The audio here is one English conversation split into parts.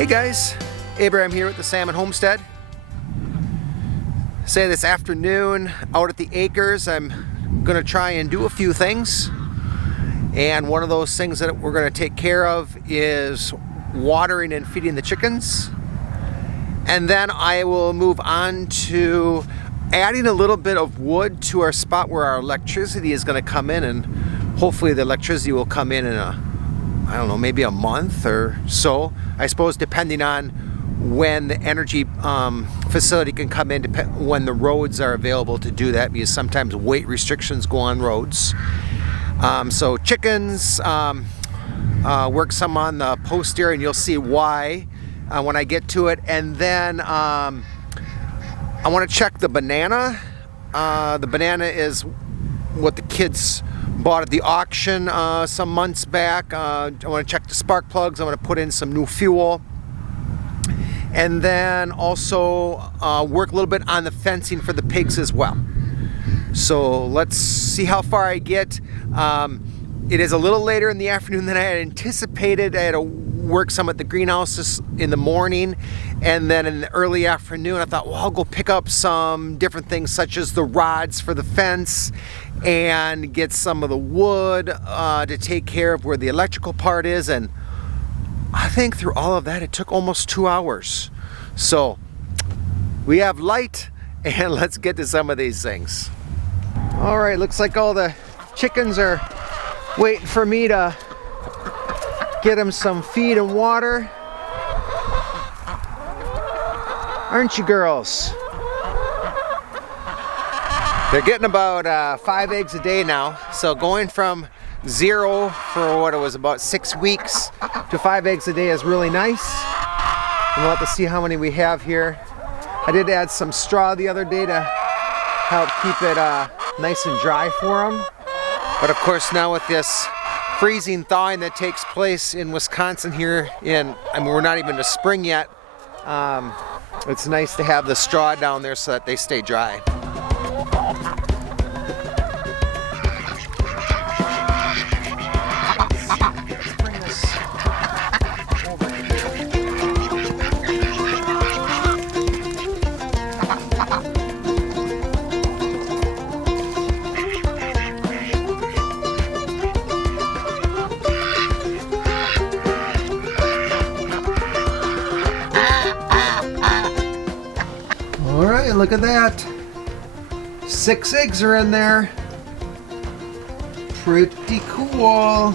Hey guys, Abraham here with the Salmon Homestead. Say this afternoon out at the acres, I'm gonna try and do a few things. And one of those things that we're gonna take care of is watering and feeding the chickens. And then I will move on to adding a little bit of wood to our spot where our electricity is gonna come in, and hopefully the electricity will come in I don't know, maybe a month or so. I suppose depending on when the energy facility can come in, when the roads are available to do that, because sometimes weight restrictions go on roads. So chickens, work some on the poster, and you'll see why when I get to it. And then I want to check the banana. The banana is what the kids bought at the auction some months back. I want to check the spark plugs. I want to put in some new fuel. And then also work a little bit on the fencing for the pigs as well. So let's see how far I get. It is a little later in the afternoon than I had anticipated. I had to work some at the greenhouses in the morning, and then in the early afternoon I thought, well, I'll go pick up some different things such as the rods for the fence and get some of the wood to take care of where the electrical part is. And I think through all of that it took almost 2 hours. So we have light, and let's get to some of these things. All right, looks like all the chickens are waiting for me to get them some feed and water. Aren't you girls? They're getting about 5 eggs a day now. So going from 0 for what it was about 6 weeks to 5 eggs a day is really nice. And we'll have to see how many we have here. I did add some straw the other day to help keep it nice and dry for them. But of course now with this freezing thawing that takes place in Wisconsin here we're not even to spring yet, it's nice to have the straw down there so that they stay dry. Alright, look at that. 6 eggs are in there. Pretty cool.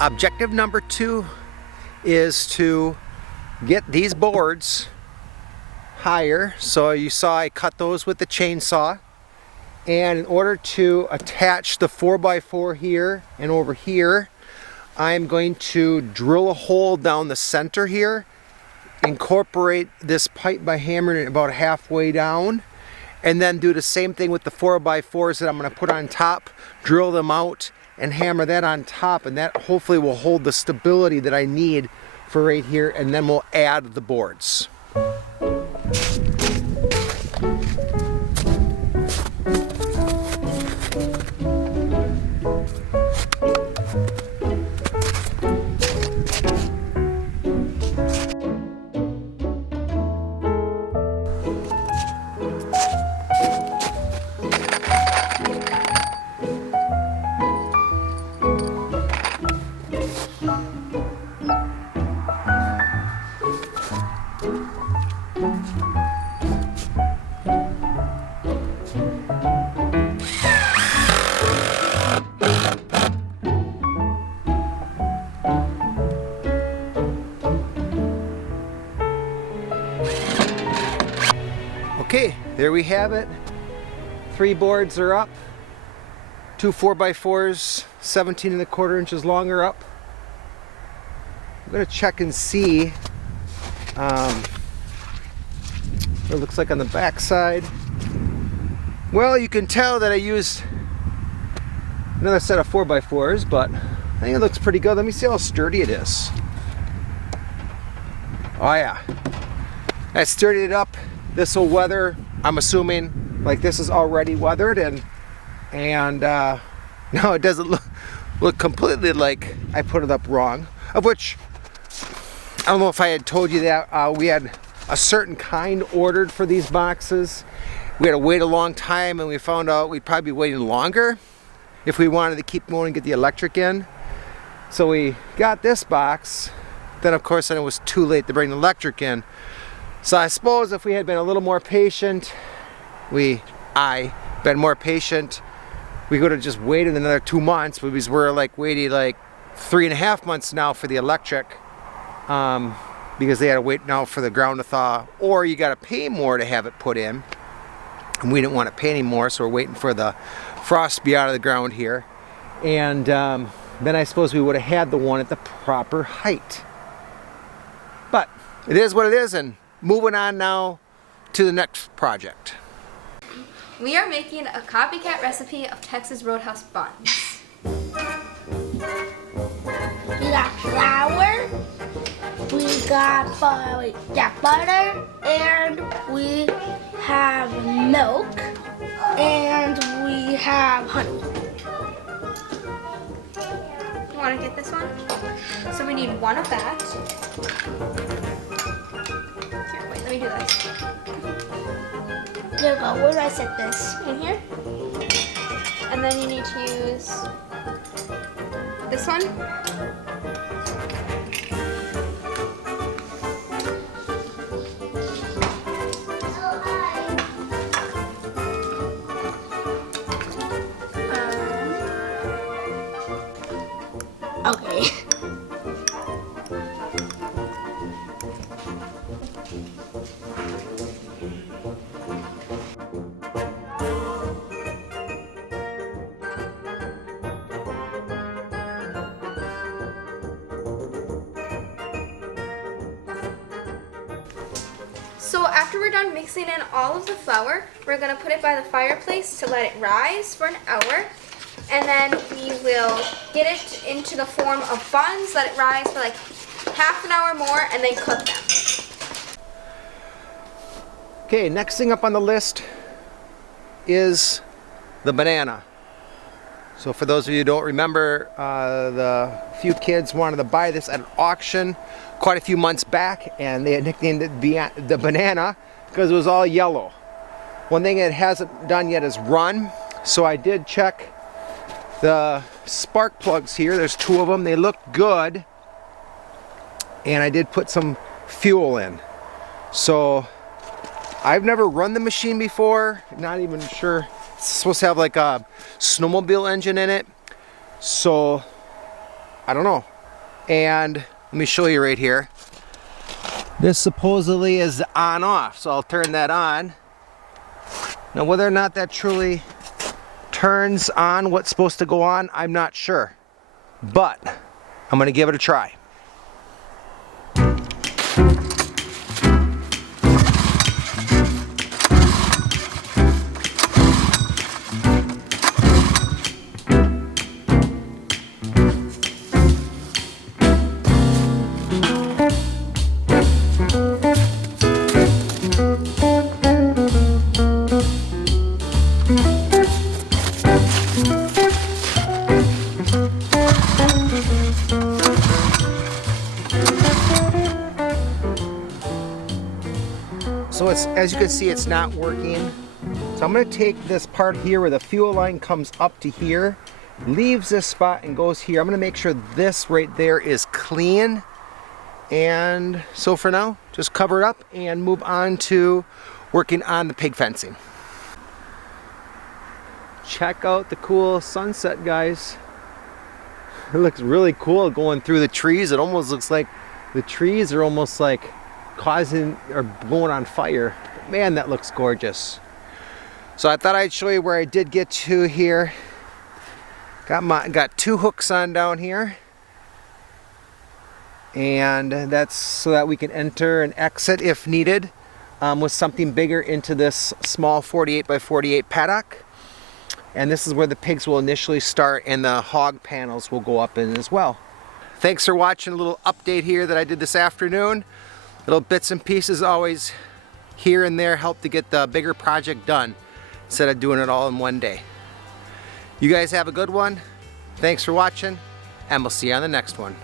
Objective number 2 is to get these boards higher. So you saw I cut those with the chainsaw, and in order to attach the 4x4 here and over here, I'm going to drill a hole down the center here, incorporate this pipe by hammering it about halfway down, and then do the same thing with the 4x4s that I'm going to put on top, drill them out and hammer that on top, and that hopefully will hold the stability that I need for right here, and then we'll add the boards. Okay, there we have it. 3 boards are up. 2 4x4s, 17¼ inches long are up. I'm gonna check and see what it looks like on the back side. Well, you can tell that I used another set of 4x4s, but I think it looks pretty good. Let me see how sturdy it is. Oh yeah, I sturdied it up. This will weather, I'm assuming, like this is already weathered, and no, it doesn't look completely like I put it up wrong. Of which, I don't know if I had told you that we had a certain kind ordered for these boxes. We had to wait a long time, and we found out we'd probably be waiting longer if we wanted to keep going and get the electric in. So we got this box. Then of course it was too late to bring the electric in. So I suppose if we had been a little more patient, we could have just waited another 2 months, because we're like waiting like 3.5 months now for the electric, because they had to wait now for the ground to thaw, or you got to pay more to have it put in, and we didn't want to pay any more, so we're waiting for the frost to be out of the ground here, and then I suppose we would have had the one at the proper height. But it is what it is, and moving on now to the next project. We are making a copycat recipe of Texas Roadhouse buns. We got flour, we got butter, and we have milk, and we have honey. You want to get this one? So we need 1 of that. Here, wait, let me do this. There you go. Where do I set this? In here. And then you need to use this one. Okay. So after we're done mixing in all of the flour, we're going to put it by the fireplace to let it rise for an hour. And then we will get it into the form of buns, let it rise for like half an hour more, and then cook them. Okay, next thing up on the list is the banana. So for those of you who don't remember, the few kids wanted to buy this at an auction quite a few months back, and they had nicknamed it the banana because it was all yellow. One thing it hasn't done yet is run, so I did check the spark plugs here. There's 2 of them. They look good, and I did put some fuel in. So I've never run the machine before, not even sure. It's supposed to have like a snowmobile engine in it, so I don't know. And let me show you right here. This supposedly is on off, so I'll turn that on. Now whether or not that truly turns on what's supposed to go on, I'm not sure, but I'm gonna give it a try. So it's, as you can see, it's not working. So I'm going to take this part here where the fuel line comes up to here, leaves this spot and goes here. I'm going to make sure this right there is clean. And so for now, just cover it up and move on to working on the pig fencing. Check out the cool sunset, guys. It looks really cool going through the trees. It almost looks like the trees are almost like causing or going on fire. Man, that looks gorgeous. So I thought I'd show you where I did get to here. Got 2 hooks on down here. And that's so that we can enter and exit if needed with something bigger into this small 48 by 48 paddock. And this is where the pigs will initially start, and the hog panels will go up in as well. Thanks for watching a little update here that I did this afternoon. Little bits and pieces always here and there help to get the bigger project done instead of doing it all in one day. You guys have a good one. Thanks for watching, and we'll see you on the next one.